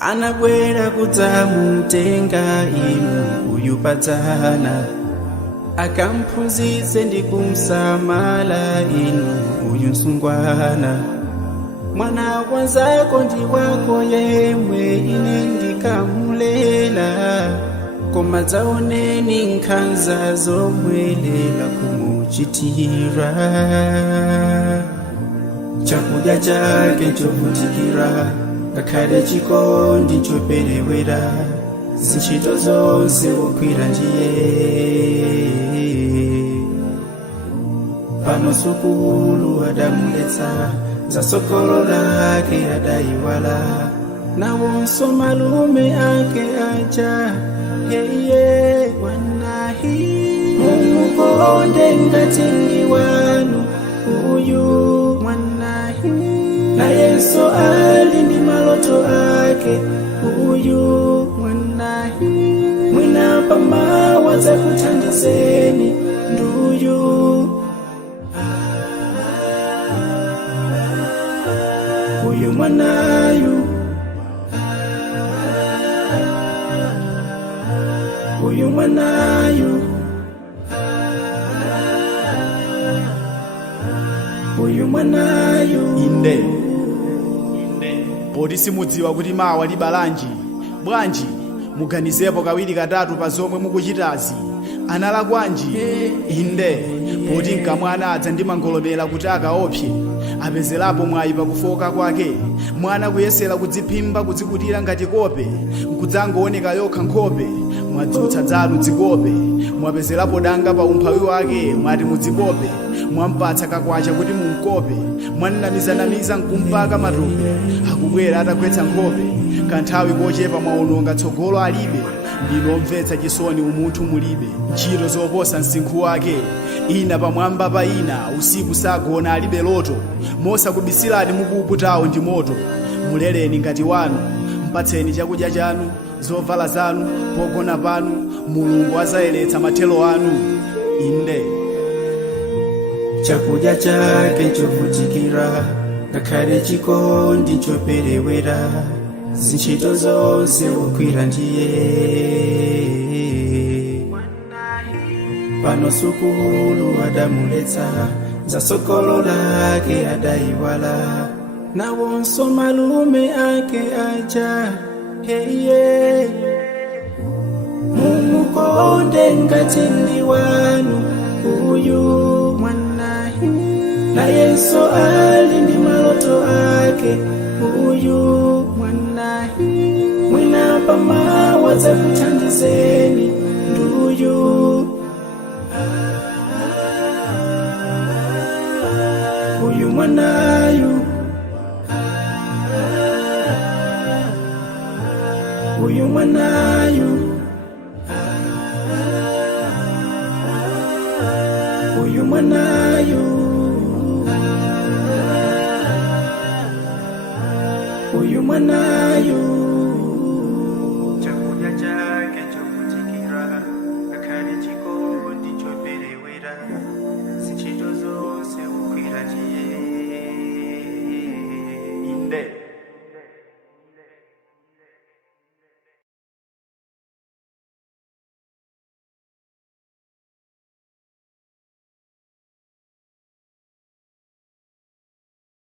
anabwera kudzamutenga inu uyu padzana, akamphunzitse ndi kumsamala inu uyu msungwana. Mwana wanzako ndi wako yemwe ine ndikamulela, koma dzaoneni nkhanza zomwe lero kumuchitira. Chakudya chake chovutikira, ngakhale chikondi choperewera, zintchito zonse wogwira ndiye. Pano sukulu adamuletsa, za sokolo lake adayiwala, nawonso malume ake aja. Yeye wanahi mumukonde ngati ndi wanu uyu mwanahi, nayenso ali ndi maloto ake uyu mwanahi. Mwina pamawa adzakuthandizeni nduyu uyu mwanayu, uyu mwanayu, uyu mwanayu. Inde poti simudziwa kuti mawa libalanji bwanji, muganizepo kawiri katatu pa zomwe mukuchitazi. Analakwanji? Inde poti mkamwana adza ndi mangolomera kuti akaopse, apezerapo mwayi pakufoka kwake. Mwana kuyesera kudziphimba kudzikutira ngati kope, nkudzangooneka yokha nkhope. Mwadzutsa dzanu dzikope, mwapezerapo danga pa umphawi wake, mwati mudzipope. Mwampatsa kakwacha kuti munkope, mwanamizanamiza nkumpaka matope. Akubwera atagwetsa nkhope, kanthawi kochepa mwaononga tsogolo alibe. Ndinomvetsa chisoni umunthu mulibe, ntchito zoposa msinkhu wake. Ina pamwamba pa ina, usiku sagona alibe loto. Mosakubisirani mukuputawo ndi moto. Muleleni ngati wanu, mpatseni chakudya chanu, zovala zanu, pogona panu. Mulungu adzayeretsa mathelo anu. Inde chakudya chake chovutikira, ngakhale chikondi choperewera, zintchito zonse wogwira ndiye. Pano sukulu adamuletsa, za sokolo lake adayiwala, nawonso malume ake aja. Heye mumukonde ngati ndi wanu uyu mwanahi, nayenso ali ndi maloto ake uyu mwanahi. Mwina pamawa adzakuthandizeni nduyu uyu mwanayu, uyu mwanayu, uyu mwanayu, uyu mwanayu.